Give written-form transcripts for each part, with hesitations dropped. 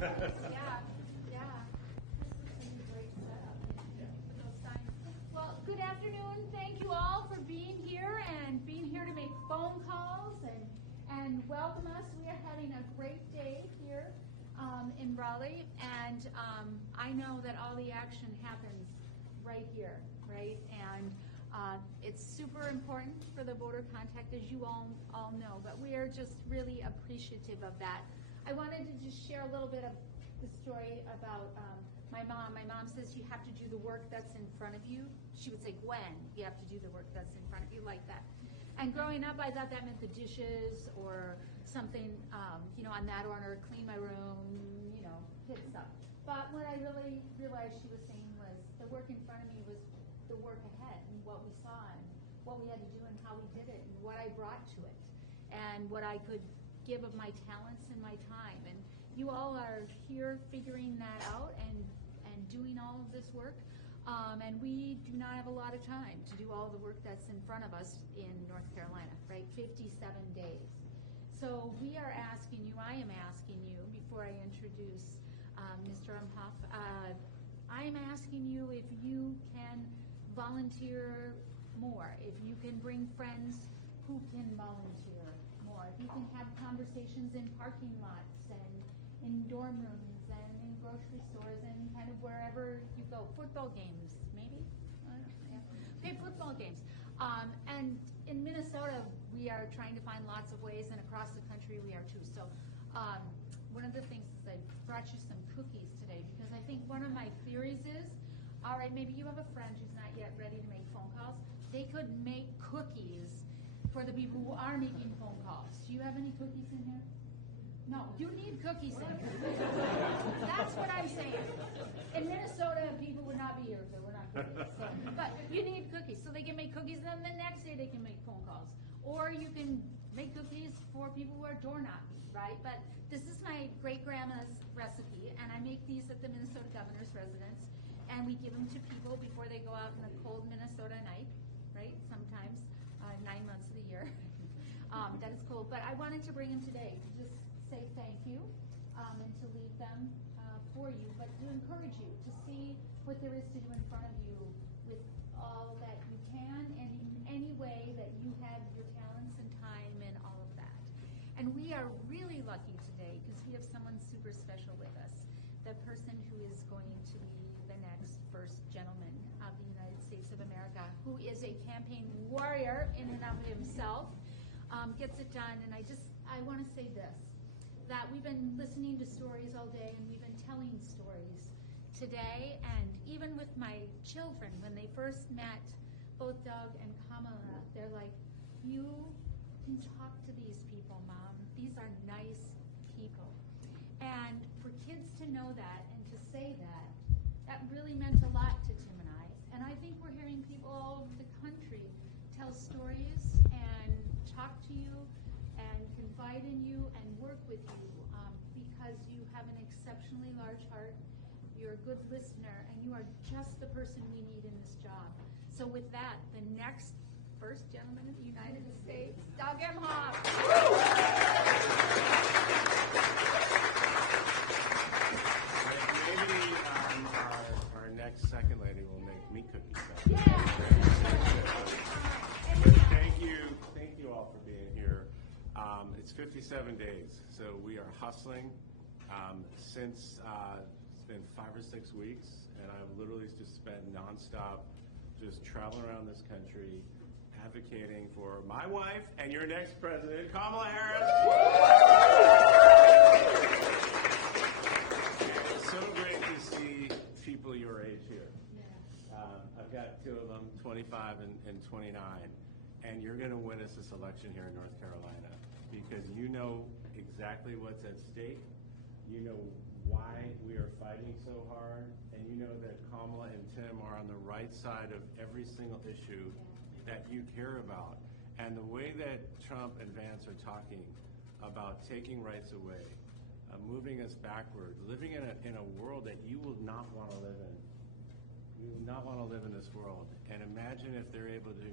Yeah, yeah. This is a great setup for those signs. Well, good afternoon. Thank you all for being here and being here to make phone calls and welcome us. We are having a great day here in Raleigh, and I know that all the action happens right here, right? And it's super important for the voter contact, as you all know, but we are just really appreciative of that. I wanted to just share a little bit of the story about my mom. My mom says you have to do the work that's in front of you. She would say, Gwen, you have to do the work that's in front of you, like that. And growing up, I thought that meant the dishes or something, on that order, clean my room, hit stuff. But what I really realized she was saying was the work in front of me was the work ahead and what we saw and what we had to do and how we did it and what I brought to it and what I could give of my talents and my time. And you all are here figuring that out and doing all of this work. And we do not have a lot of time to do all the work that's in front of us in North Carolina, right? 57 days. So we are asking you, I am asking you, before I introduce Mr. Emhoff, I am asking you if you can volunteer more, if you can bring friends who can volunteer more, if you can have conversations in parking lots and in dorm rooms and in grocery stores and kind of wherever you go. Football games, maybe? Okay, football games. And in Minnesota, we are trying to find lots of ways, and across the country we are too. So one of the things is I brought you some cookies today because I think one of my theories is, all right, maybe you have a friend who's not yet ready to make phone calls. They could make cookies for the people who are making phone calls. Do you have any cookies in here? No, you need cookies in here. That's what I'm saying. In Minnesota, people would not be here if there were not cookies. So, but you need cookies. So they can make cookies, and then the next day they can make phone calls. Or you can make cookies for people who are door knocking, right? But this is my great-grandma's recipe, and I make these at the Minnesota governor's residence. And we give them to people before they go out in the cold Minnesota night, right? Sometimes 9 months of the year. That is cold. But I wanted to bring them today to just say thank you and to leave them for you, but to encourage you to see what there is to do in front of you with all that you can and in any way that you have your talents and time and all of that. And we are really lucky today because we have someone super special with us, the person who is going to be the next first gentleman of the United States of America, who is a campaign warrior in and of himself, gets it done. And I want to say this, that we've been listening to stories all day and we've been telling stories today, and even with my children, when they first met both Doug and Kamala, they're like, you can talk to these people, Mom. These are nice people. And for kids to know that and to say that really meant a lot to Tim and I. And I think we're hearing people all over the country tell stories and talk to you and confide in you and work with you because you have an exceptionally large heart, you're a good listener, and you are just the person we need in this job. So with that, the next first gentleman of the United States, Doug Emhoff. Maybe our next second lady will make me cookies. Yeah. Thank you all for being here. It's 57 days, so we are hustling since it's been 5 or 6 weeks, and I've literally just spent nonstop just traveling around this country advocating for my wife and your next president, Kamala Harris. It's so great to see people your age here. I've got 2 of them, 25 and 29. And you're going to win us this election here in North Carolina because you know exactly what's at stake. You know why we are fighting so hard. And you know that Kamala and Tim are on the right side of every single issue that you care about. And the way that Trump and Vance are talking about taking rights away, moving us backward, living in a world that you will not want to live in. You will not want to live in this world. And imagine if they're able to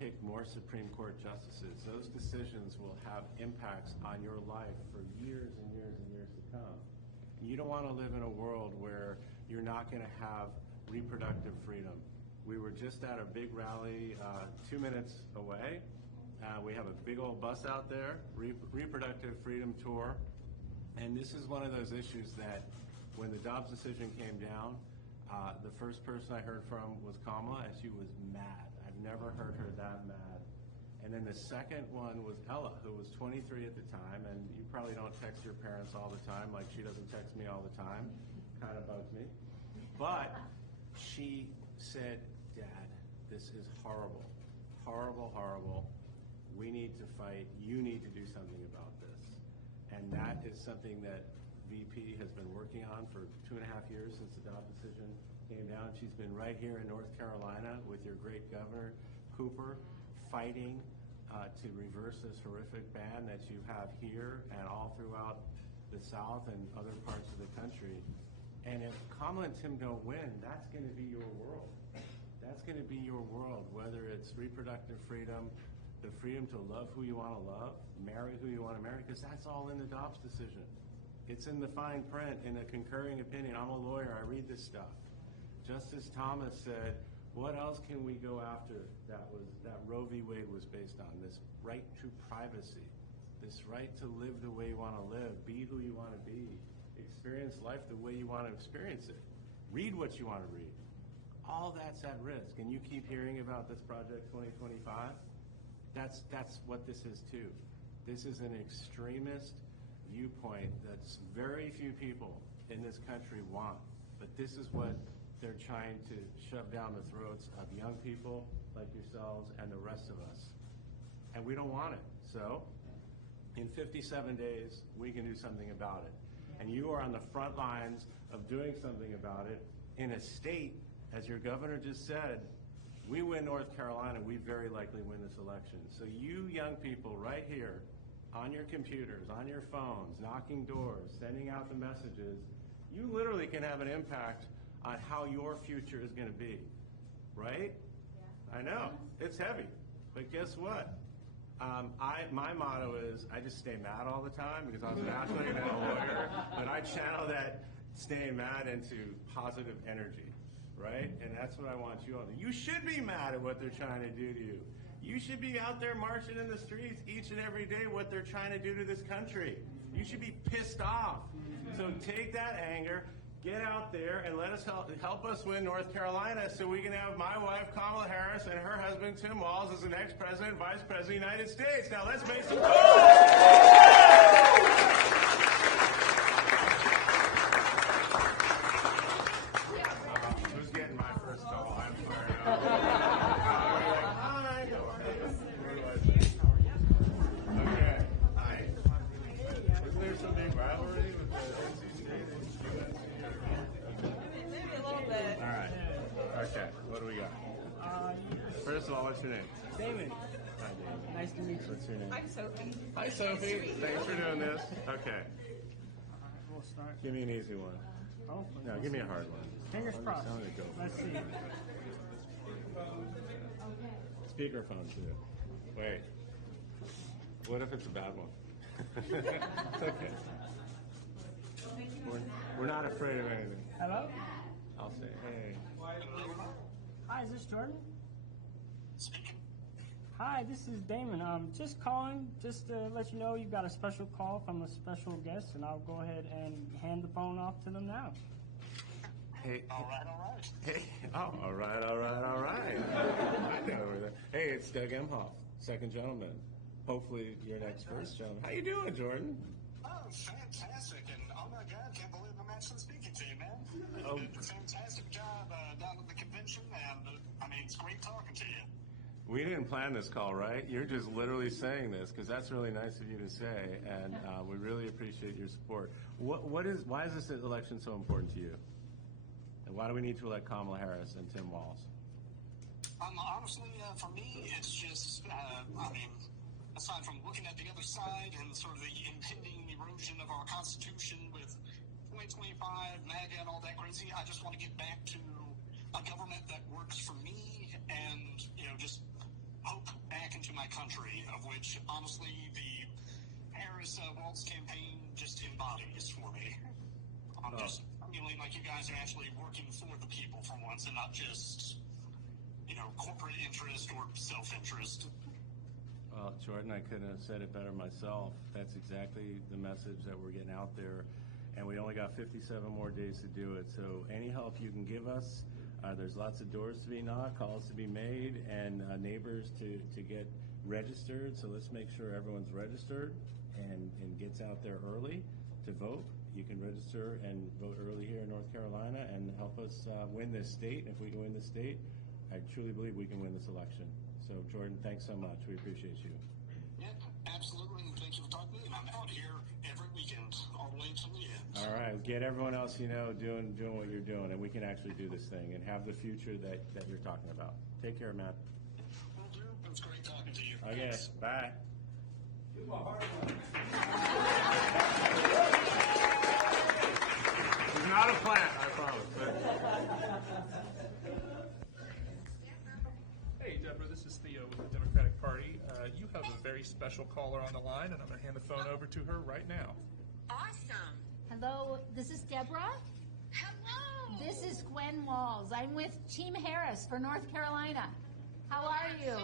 pick more Supreme Court justices. Those decisions will have impacts on your life for years and years and years to come. You don't want to live in a world where you're not going to have reproductive freedom. We were just at a big rally 2 minutes away. We have a big old bus out there, reproductive freedom tour. And this is one of those issues that when the Dobbs decision came down, the first person I heard from was Kamala, and she was mad. I've never heard her that mad. And then the second one was Ella, who was 23 at the time, and you probably don't text your parents all the time, like she doesn't text me all the time. Kind of bugs me. But she said, Dad, this is horrible. Horrible, horrible. We need to fight. You need to do something about this. And that is something that VP has been working on for 2.5 years since the Dobbs decision came down. She's been right here in North Carolina with your great governor, Cooper, fighting to reverse this horrific ban that you have here and all throughout the South and other parts of the country. And if Kamala and Tim don't win, that's going to be your world. That's going to be your world, whether it's reproductive freedom, the freedom to love who you want to love, marry who you want to marry, because that's all in the Dobbs decision. It's in the fine print, in a concurring opinion. I'm a lawyer. I read this stuff. Justice Thomas said, what else can we go after that Roe v. Wade was based on? This right to privacy, this right to live the way you want to live, be who you want to be, experience life the way you want to experience it, read what you want to read. All that's at risk. And you keep hearing about this Project 2025. That's what this is too. This is an extremist viewpoint that's very few people in this country want. But this is what they're trying to shove down the throats of young people like yourselves and the rest of us. And we don't want it. So in 57 days, we can do something about it. And you are on the front lines of doing something about it in a state, as your governor just said, we win North Carolina, we very likely win this election. So you young people right here, on your computers, on your phones, knocking doors, sending out the messages, you literally can have an impact on how your future is going to be, right? Yeah. I know, it's heavy, but guess what? My motto is I just stay mad all the time because I was an athlete and a lawyer, but I channel that staying mad into positive energy, right? And that's what I want you all to do. You should be mad at what they're trying to do to you. You should be out there marching in the streets each and every day what they're trying to do to this country. You should be pissed off. So take that anger, get out there, and let us help us win North Carolina so we can have my wife, Kamala Harris, and her husband, Tim Walz, as the next president, vice president of the United States. Now let's make some Who's getting my first call? I'm fired up. Hi, how are you? Okay, hi. Isn't there some big rivalry with the NC State and UNC? Maybe a little bit. All right. Okay, what do we got? First of all, what's your name? David. Hi, David. Nice to meet you. What's your name? I'm Sophie. Hi, Sophie. Thanks for doing this. Okay. We'll start. Give me an easy one. Oh, No, give me a hard one. fingers crossed. Tell me to go. Let's see. Speakerphone too. Wait. What if it's a bad one? It's okay. We're not afraid of anything. Hello? I'll say, hey. Hi, is this Jordan? Hi, this is Damon. Just calling just to let you know you've got a special call from a special guest, and I'll go ahead and hand the phone off to them now. Hey. All right. Hey. Oh, all right. I know over there. Hey, it's Doug Emhoff, second gentleman. Hopefully you're next first gentleman. How you doing, Jordan? Oh, fantastic. And oh my God, can't believe I'm actually speaking to you, man. Oh. You did a fantastic job down at the convention, and it's great talking to you. We didn't plan this call, right? You're just literally saying this because that's really nice of you to say, and we really appreciate your support. Why is this election so important to you? And why do we need to elect Kamala Harris and Tim Walz? Honestly, for me, it's just, aside from looking at the other side and sort of the impending erosion of our Constitution with 2025, MAGA, and all that crazy, I just want to get back to a government that works for me and, just hope back into my country, of which, honestly, the Harris-Walz campaign just embodies for me. Just feeling like you guys are actually working for the people for once and not just, corporate interest or self-interest. Well, Jordan, I couldn't have said it better myself. That's exactly the message that we're getting out there. And we only got 57 more days to do it. So any help you can give us, there's lots of doors to be knocked, calls to be made, and neighbors to get registered. So let's make sure everyone's registered and gets out there early to vote. You can register and vote early here in North Carolina and help us win this state. If we can win this state, I truly believe we can win this election. So, Jordan, thanks so much. We appreciate you. Yeah, absolutely. And thank you for talking to me. And I'm out here every weekend, all the way to the end. All right. Get everyone else you know doing what you're doing, and we can actually do this thing and have the future that you're talking about. Take care, Matt. Will do. It was great talking to you. Okay. Thanks. Bye. It's not a plant, I promise. Hey, Deborah, this is Theo with the Democratic Party. You have a very special caller on the line, and I'm going to hand the phone over to her right now. Awesome. Hello, this is Deborah. Hello. This is Gwen Walz. I'm with Team Harris for North Carolina. How are you?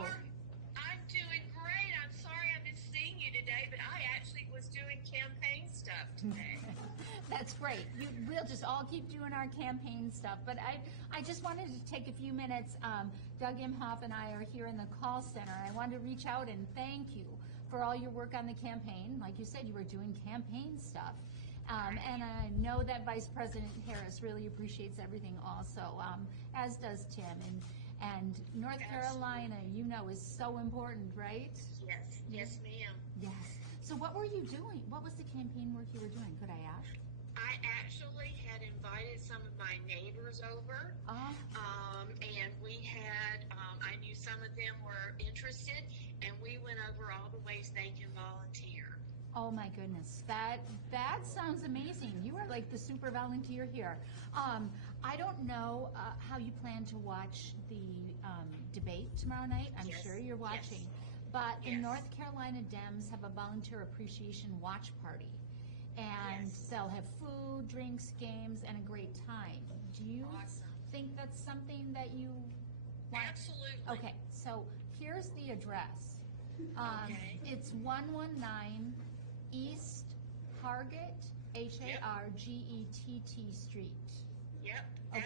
I'm doing great. I'm sorry I missed seeing you today, but I actually was doing campaign stuff today. That's great. We'll just all keep doing our campaign stuff. But I just wanted to take a few minutes. Doug Emhoff and I are here in the call center. I wanted to reach out and thank you for all your work on the campaign. Like you said, you were doing campaign stuff. And I know that Vice President Harris really appreciates everything also, as does Tim. And North Carolina, is so important, right? Yes. Yes, ma'am. Yes. So what were you doing? What was the campaign work you were doing? Could I ask? I actually had invited some of my neighbors over, and we had, I knew some of them were interested, and we went over all the ways they can volunteer. Oh my goodness, that sounds amazing. You are like the super volunteer here. I don't know how you plan to watch the debate tomorrow night. I'm sure you're watching. Yes. But the North Carolina Dems have a volunteer appreciation watch party. And they'll have food, drinks, games, and a great time. Do you think that's something that you want? Absolutely. Okay, so here's the address. It's 119 East Hargett, Hargett Street. Yep. I'm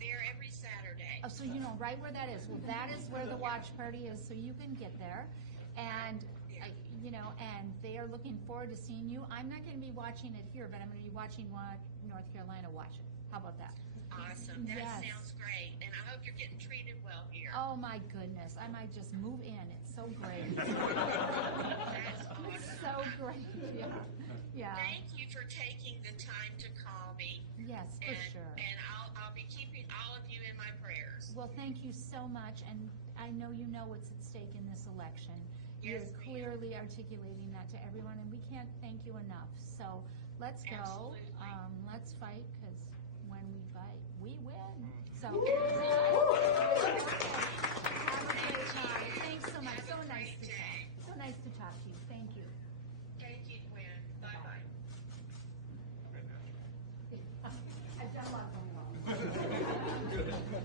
there every Saturday. Oh, so you know right where that is. Well, that is where the watch party is, so you can get there. And and they are looking forward to seeing you. I'm not going to be watching it here, but I'm going to be watching North Carolina watch it. How about that? Awesome. That sounds great. And I hope you're getting treated well here. Oh my goodness. I might just move in. It's so great. That's awesome. It's so great. Yeah. Thank you for taking the time to call me. Yes, for sure. And I'll be keeping all of you in my prayers. Well, thank you so much. And I know you know what's at stake in this election. Yes, You're clearly articulating that to everyone, and we can't thank you enough. So let's go. Absolutely. Let's fight, because when we fight, we win. So have a great time. Thanks so much. So nice to talk. So nice to talk to you. Thank you. Thank you, Gwen. Bye-bye. I've done a lot going on.